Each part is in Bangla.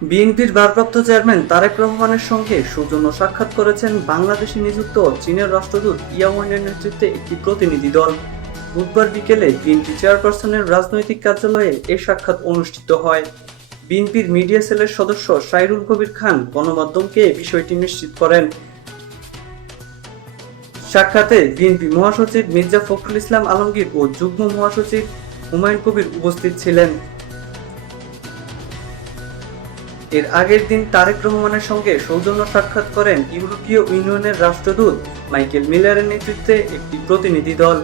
বিএনপির ভারপ্রাপ্ত চেয়ারম্যান তারেক রহমানের সঙ্গে সৌজন্য সাক্ষাৎ করেছেন বাংলাদেশে নিযুক্ত চীনের রাষ্ট্রদূত ইয়াওয়ানের নেতৃত্বে একটি প্রতিনিধি দল। বুধবার বিকেলে বিএনপি চেয়ারপারসনের রাজনৈতিক কার্যালয়ে এই সাক্ষাৎ অনুষ্ঠিত হয়। বিএনপির মিডিয়া সেলের সদস্য সাইরুল কবির খান গণমাধ্যমকে বিষয়টি নিশ্চিত করেন। সাক্ষাতে বিএনপি মহাসচিব মির্জা ফখরুল ইসলাম আলমগীর ও যুগ্ম মহাসচিব হুমায়ুন কবির উপস্থিত ছিলেন। এর আগের দিন তারেক রহমানের সঙ্গে সৌজন্য সাক্ষাৎ করেন ইউরোপীয় ইউনিয়নের রাষ্ট্রদূত মাইকেল মিলারের নেতৃত্বে একটি প্রতিনিধি দল।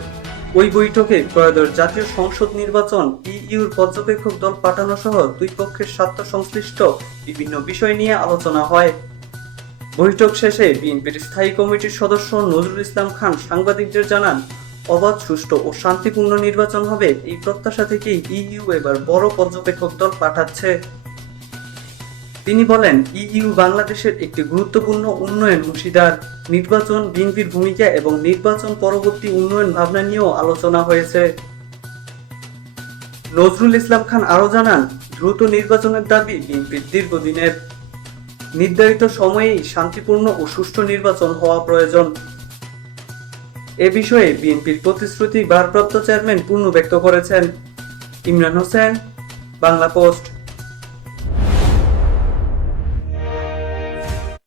ওই বৈঠকে ত্রয়োদশ জাতীয় সংসদ নির্বাচন, ইইউর পর্যবেক্ষক দল পাঠানো সহ দুই পক্ষের স্বার্থ সংশ্লিষ্ট বিভিন্ন বিষয় নিয়ে আলোচনা হয়। বৈঠক শেষে বিএনপির স্থায়ী কমিটির সদস্য নজরুল ইসলাম খান সাংবাদিকদের জানান, অবাধ, সুষ্ঠু ও শান্তিপূর্ণ নির্বাচন হবে এই প্রত্যাশা থেকেই ইইউ এবার বড় পর্যবেক্ষক দল পাঠাচ্ছে। তিনি বলেন, ইইউ বাংলাদেশের একটি গুরুত্বপূর্ণ উন্নয়ন অংশীদার। নির্বাচন, বিএনপির ভূমিকা এবং নির্বাচন পরবর্তী উন্নয়ন ভাবনা নিয়েও আলোচনা হয়েছে। নজরুল ইসলাম খান আরও জানান, দ্রুত নির্বাচনের দাবি বিএনপির দীর্ঘদিনের। নির্ধারিত সময়েই শান্তিপূর্ণ ও সুষ্ঠু নির্বাচন হওয়া প্রয়োজন। এ বিষয়ে বিএনপির প্রতিশ্রুতি ভারপ্রাপ্ত চেয়ারম্যান পূর্ণ ব্যক্ত করেছেন। ইমরান হোসেন, বাংলা পোস্ট।